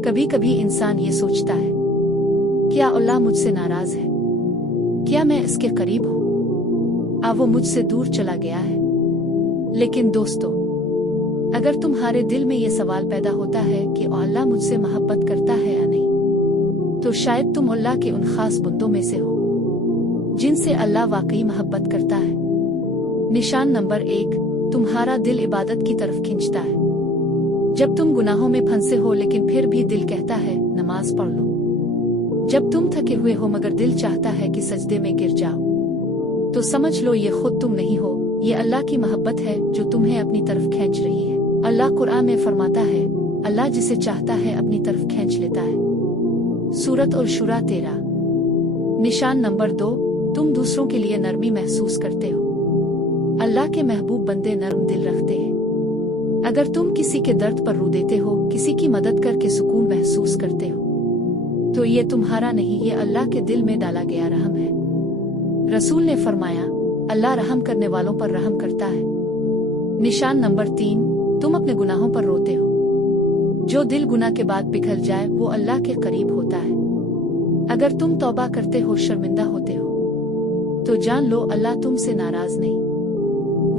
कभी कभी इंसान ये सोचता है, क्या अल्लाह मुझसे नाराज है? क्या मैं इसके करीब हूँ? वो मुझसे दूर चला गया है? लेकिन दोस्तों, अगर तुम्हारे दिल में ये सवाल पैदा होता है कि अल्लाह मुझसे मोहब्बत करता है या नहीं, तो शायद तुम अल्लाह के उन खास बंदों में से हो जिनसे अल्लाह वाकई मोहब्बत करता है। निशान नंबर 1, तुम्हारा दिल इबादत की तरफ खींचता है। जब तुम गुनाहों में फंसे हो लेकिन फिर भी दिल कहता है नमाज पढ़ लो। जब तुम थके हुए हो मगर दिल चाहता है कि सजदे में गिर जाओ, तो समझ लो ये खुद तुम नहीं हो, ये अल्लाह की मोहब्बत है जो तुम्हें अपनी तरफ खींच रही है। अल्लाह कुरान में फरमाता है, अल्लाह जिसे चाहता है अपनी तरफ खींच लेता है। सूरत अल शुरा 13। निशान नंबर 2, तुम दूसरों के लिए नरमी महसूस करते हो। अल्लाह के महबूब बंदे नरम दिल रखते हैं। अगर तुम किसी के दर्द पर रो देते हो, किसी की मदद करके सुकून महसूस करते हो, तो ये तुम्हारा नहीं, ये अल्लाह के दिल में डाला गया रहम है। रसूल ने फरमाया, अल्लाह रहम करने वालों पर रहम करता है। निशान नंबर 3, तुम अपने गुनाहों पर रोते हो। जो दिल गुनाह के बाद पिघल जाए वो अल्लाह के करीब होता है। अगर तुम तौबा करते हो, शर्मिंदा होते हो, तो जान लो अल्लाह तुमसे नाराज नहीं,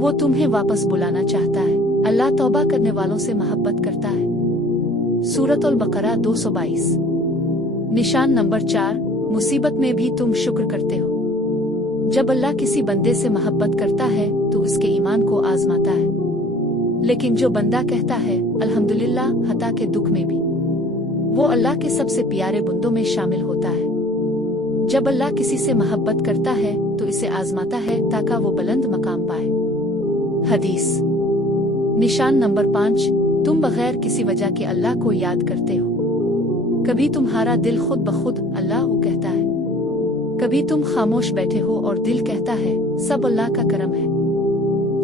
वो तुम्हें वापस बुलाना चाहता है। अल्लाह तौबा करने वालों से मोहब्बत करता है। सूरत अल बकरा 222। निशान नंबर 4, मुसीबत में भी तुम शुक्र करते हो। जब अल्लाह किसी बंदे से मोहब्बत करता है तो उसके ईमान को आजमाता है। लेकिन जो बंदा कहता है अल्हम्दुलिल्लाह हता के दुख में भी, वो अल्लाह के सबसे प्यारे बंदों में शामिल होता है। जब अल्लाह किसी से मोहब्बत करता है तो इसे आजमाता है ताकि वो बुलंद मकाम पाए। हदीस। निशान नंबर 5, तुम बगैर किसी वजह के अल्लाह को याद करते हो। कभी तुम्हारा दिल खुद ब खुद अल्लाह को कहता है, कभी तुम खामोश बैठे हो और दिल कहता है सब अल्लाह का करम है।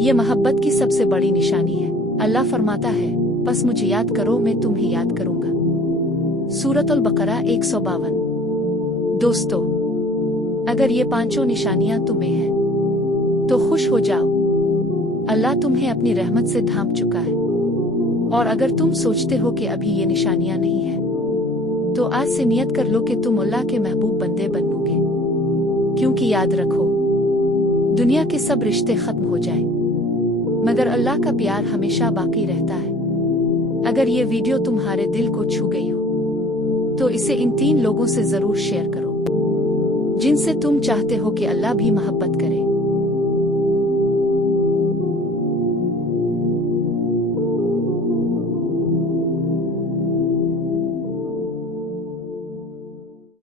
ये मोहब्बत की सबसे बड़ी निशानी है। अल्लाह फरमाता है, बस मुझे याद करो, मैं तुम्हें याद करूंगा। सूरत अल बकरा 152। दोस्तों, अगर ये पांचों निशानियां तुम्हें हैं तो खुश हो जाओ, अल्लाह तुम्हें अपनी रहमत से ढांप चुका है। और अगर तुम सोचते हो कि अभी ये निशानियां नहीं है, तो आज से नियत कर लो कि तुम अल्लाह के महबूब बंदे बनोगे। क्योंकि याद रखो, दुनिया के सब रिश्ते खत्म हो जाए मगर अल्लाह का प्यार हमेशा बाकी रहता है। अगर ये वीडियो तुम्हारे दिल को छू गई हो तो इसे इन 3 लोगों से जरूर शेयर करो जिनसे तुम चाहते हो कि अल्लाह भी मोहब्बत करे।